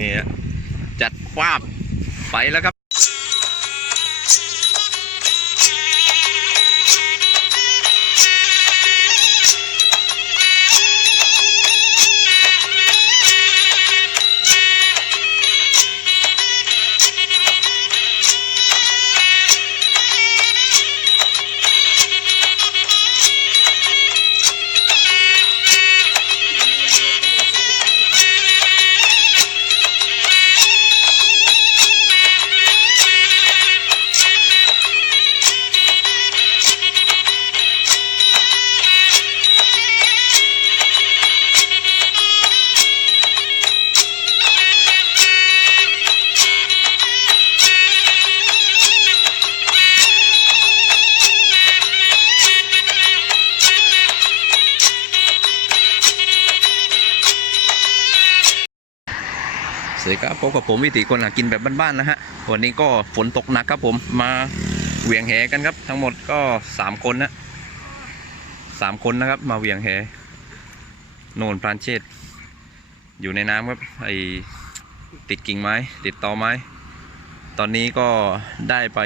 นี่จัดฟาบไปแล้วครับ วัสดีครับพบกับผมวิถีคนหากินแบบบ้านๆนะฮะวันนี้ก็ฝนตกหนักครับผมมาเหวี่ยงแหกันครับ ทั้งหมดก็สามคนนะสามคนนะครับ มาเหวี่ยงแหโนนพรานเชษอยู่ในน้ำครับไอติดกิ่งไม้ ติดตอไม้ ตอนนี้ก็ได้ไป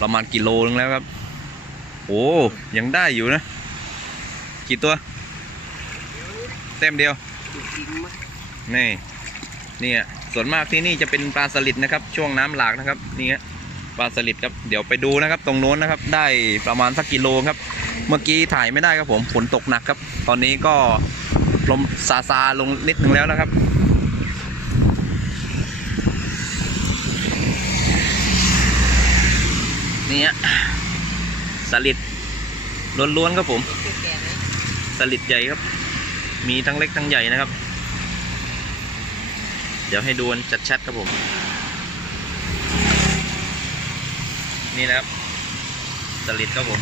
ประมาณกิโลนึงแล้วครับโอ้ยังได้อยู่นะ กี่ตัว เต็มเดียวนี่ เนี่ยส่วนมากที่นี่จะเป็นปลาสลิดนะครับ ช่วงน้ำหลากนะครับนี่ฮะปลาสลิดครับเดี๋ยวไปดูนะครับ ตรงโน้นนะครับ ได้ประมาณสักกิโลครับ เมื่อกี้ถ่ายไม่ได้ครับผมฝนตกหนักครับ ตอนนี้ก็ลมซาซาลงนิดนึงแล้วนะครับนี่ฮะสลิดล้วนๆครับผมสลิดใหญ่ครับ มีทั้งเล็กทั้งใหญ่นะครับ เดี๋ยวให้ดูกันชัดๆครับผม นี่นะครับสลิดครับผม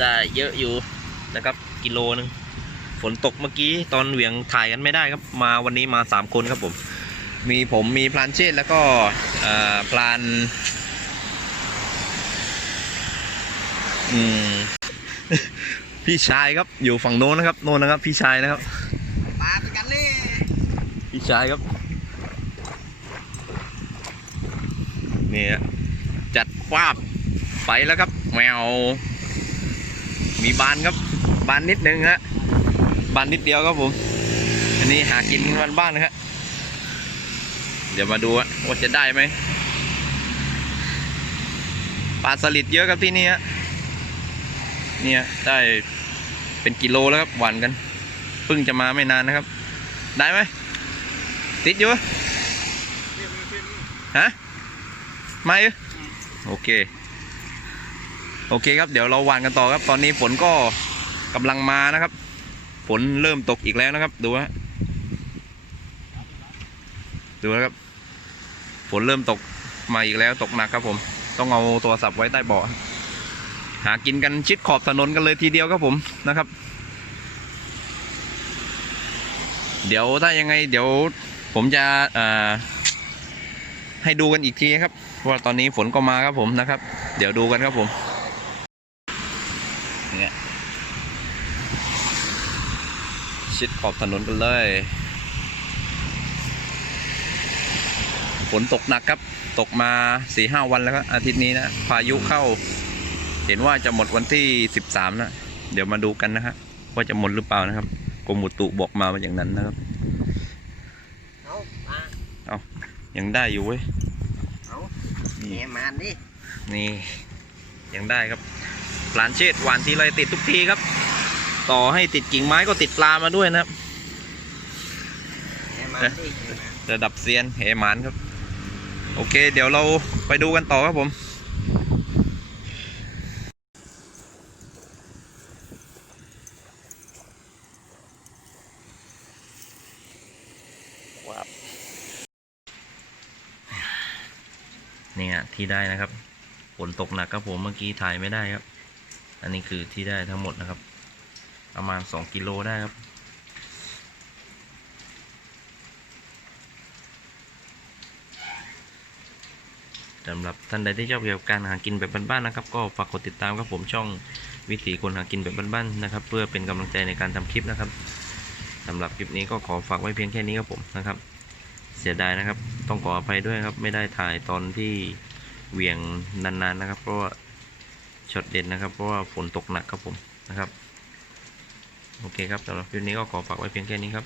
ได้เยอะอยู่นะครับ กิโลนึง ฝนตกเมื่อกี้ตอนเหวี่ยงถ่ายกันไม่ได้ครับ มาวันนี้มาสามคนครับผม มีผมมีพลานเชษแล้วก็อ่อพลาน อืมพี่ชายครับอยู่ฝั่งโน้นนะครับ โน้นนะครับ พี่ชายนะครับ พี่ชายครับนี่ฮะจัดฟาบไปแล้วครับ แมว มีบานครับ บานนิดนึงฮะบานนิดเดียวครับผม อันนี้หากินบ้านบ้านๆนะฮะเดี๋ยวมาดูว่าจะได้ไหมปลาสลิดเยอะครับที่นี่ฮะเนี่ยได้เป็นกิโลแล้วครับหวานกันเพิ่งจะมาไม่นานนะครับ ได้ไหม ติดอยู่ฮะม่เหรอโอเค โอเคครับ เดี๋ยวเราหวานกันต่อครับ ตอนนี้ฝนก็กำลังมานะครับ ฝนเริ่มตกอีกแล้วนะครับ ดูฮะดูนะครับ ฝนเริ่มตกมาอีกแล้วตกหนักครับผม ต้องเอาโทรศัพท์ไว้ใต้เบาะหากินกันชิดขอบถนนกันเลยทีเดียวครับผมนะครับ เดี๋ยวถ้ายังไงเดี๋ยว ผมจะให้ดูกันอีกทีครับว่าตอนนี้ฝนก็มาครับผมนะครับ เดี๋ยวดูกันครับผมเนี่ยชิดขอบถนนกันเลย ฝนตกหนักครับ ตกมาสี่ห้าวันแล้วครับอาทิตย์นี้นะ พายุเข้า เห็นว่าจะหมดวันที่สิบสามนะ เดี๋ยวมาดูกันนะฮะว่าจะหมดหรือเปล่านะครับกรมอุตุบอกมาว่าอย่างนั้นนะครับ เอาปลา ยังได้อยู่เว้ยเอานี่แหมมันดินี่ ยังได้ครับปลานเชษหวานทีไรติดทุกทีครับ ต่อให้ติดกิ่งไม้ก็ติดปลามาด้วยนะครับแหมมันดิแหมมันระดับเซียนเหหมานครับ โอเค เดี๋ยวเราไปดูกันต่อครับผม นี่ฮะที่ได้นะครับฝนตกหนักครับผมเมื่อกี้ถ่ายไม่ได้ครับ อันนี้คือที่ได้ทั้งหมดนะครับ ประมาณสองกิโลได้ครับสำหรับท่านใดที่ชอบเกี่ยวกับการหากินแบบบ้านๆนะครับ ก็ฝากกดติดตามครับผมช่องวิถีคนหากินแบบบ้านๆนะครับ เพื่อเป็นกำลังใจในการทำคลิปนะครับสำหรับคลิปนี้ก็ขอฝากไว้เพียงแค่นี้ครับผมนะครับ เสียดายนะครับ ต้องขออภัยด้วยครับ ไม่ได้ถ่ายตอนที่เหวี่ยงนาน ๆนะครับ เพราะว่าช็อตเด็ดนะครับ เพราะว่าฝนตกหนักครับผมนะครับ โอเคครับสำหรับคลิปนี้ก็ขอฝากไว้เพียงแค่นี้ครับ